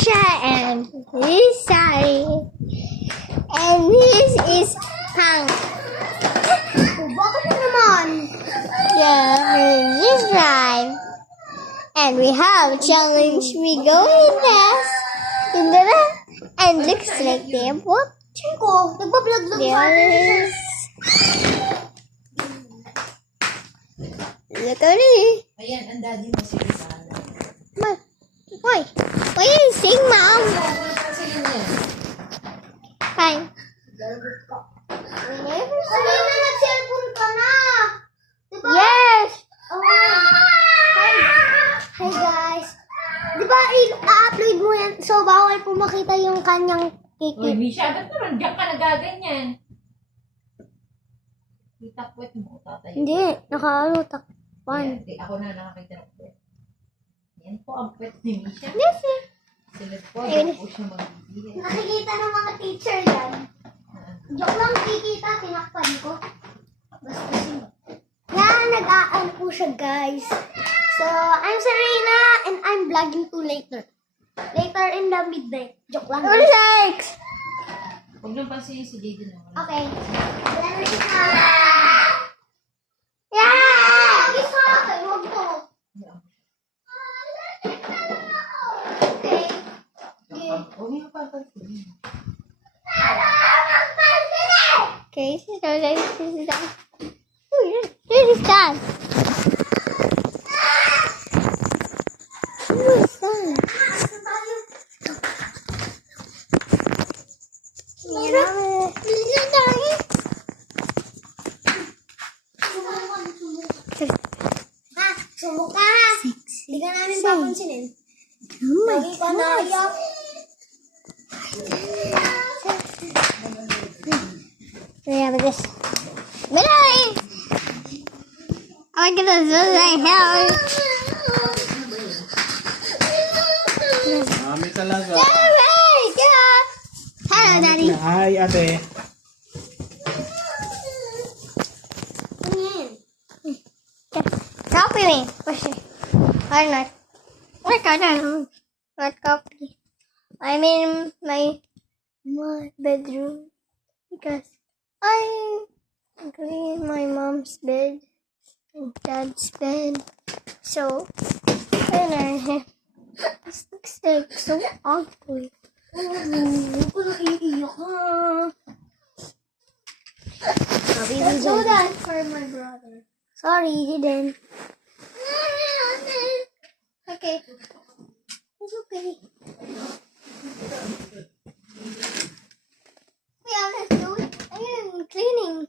Misha, and he's Sari. And this is Hank. Bakit na naman? Yeah, this drive. And we have challenge. We go in the and looks like they have what? Ko, nagbablog lang sa atin. There's... Look at it. Ayan, ang daddy mo si Rizana. Why? Why are you saying, Mom? Fine. Kanina nag-cellphone ka na. Diba? Yes! Hi guys. Diba i-upload mo yan? So bawal po makita yung kanyang Uy, cake. Misha, ba't naman diyan ka nagaganyan? Itakwet mo, tatay. Hindi, nakaano, Ayan, takpan. di, ako na nakakita ng kwet. Yan po ang kwet ni Misha. Yes, eh. Silid po, diyan po siya magbibigay. Nakikita ng mga teacher yan. Joke lang, kikita, tinakpan ko. Basta sino. Yan, nag-aan po siya, guys. So, I'm Serena, and I'm vlogging to later. Later in the midday. Joke lang. Relax! Huwag lang pansinin si Jaden naman. Okay. Letter si Sarah. Yeah! Lagi sa akin, huwag mo. Okay. Huwag niyo papansinin. Okay, this is done. This is done. This is done. Sumuk ka ha. Hindi ka namin papansinin. Oh my Lagi ka na iyak. Yeah, but this. Billy! I'm gonna do my hair. Mami talaga. Hello, Daddy. Hi, ate. Copy me. Push it. Or not. What I don't know. Not copy. I'm in my bedroom because I clean my mom's bed and dad's bed. So, and I this looks like so ugly. Huwag ko naiiyak ha. Let's Do that for my brother. Sorry, he didn't. Okay. It's okay. Yeah, let's do it. I am cleaning.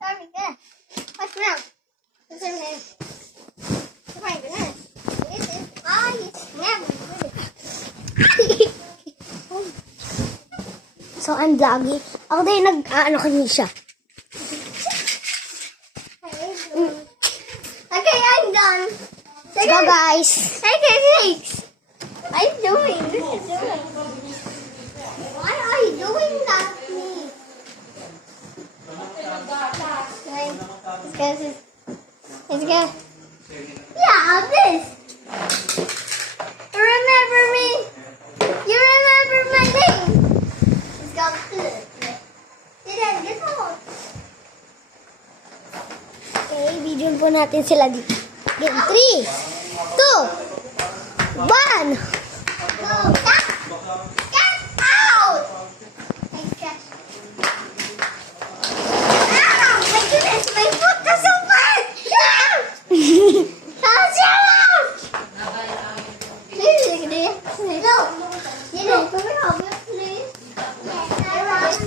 Sorry, good. What's wrong? What's her name? Oh my goodness. This is it's never good. So, I'm vlogging. Ako din nag-ano kanya siya. Okay, I'm done. Let's go, guys. Okay, thanks. I'm doing. This is doing. Why are you doing that to me? Okay, let's go. Yeah, this. Remember me? You remember my name? Let's go. Did I get home? Okay, video po natin sila dito. Game 3, 2, 1. Go, stop. Get out. Ah, my goodness, my foot is so wet. Shut up. Please, no. You know, can we help you, please?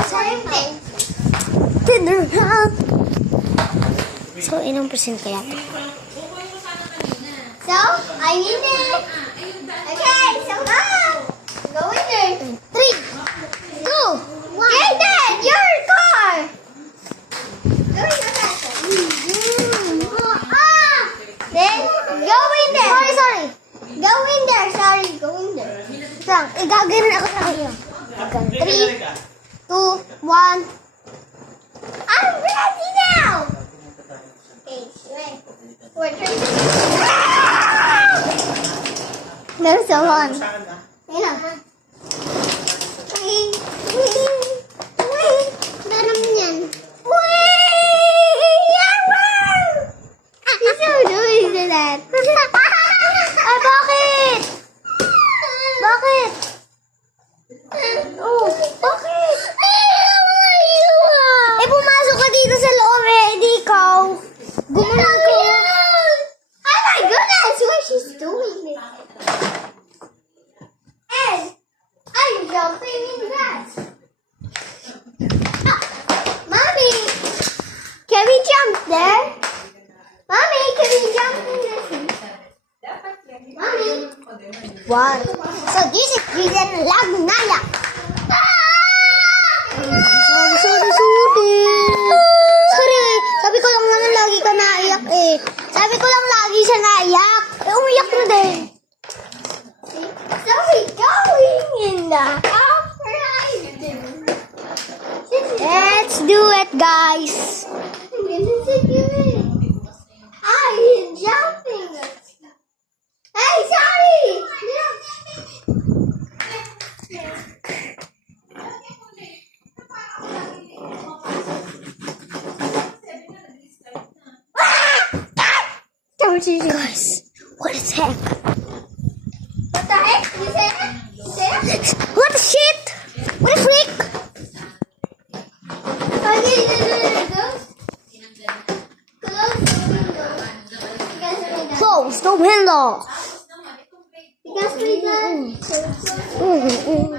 Same thing. Dinner ha. So, ilang percent kaya ito? So, I'm in there. Okay, so go. Go in there. 3, 2, 1. Jaden, your car. Go in your car. Then, go in there. Sorry. Go in there. Sorry, go in there. Frank, igaganon ako sa kayo. 3, 2, 1. I'm ready now. Okay, wait. We're trying to... There's someone. Ayun na. Meron yan. He's so doing that. Ay, bakit? Bakit? Oh, bakit? Eh, pumasok ka dito sa loob eh. Hindi ikaw. Gumanon ka. Oh my goodness, what she's doing this? And I'm jumping in that. Mommy, can we jump there? Mommy, can we jump in this? Mommy. One. So, this is reason lag naya. Sorry. Sabi ko lang naman lagi ka naiyak eh. Sabi ko lang lagi siya naiyak. Eh, umiyak na din. So we're going in the house right there. Let's do it, guys. This is good. I'm jumping. Hey, sorry. Don't you guys? What the heck? What the heck? You said it? You said it? What the shit? What the freak? Okay, close the window. Close the window. Because we done. Mm.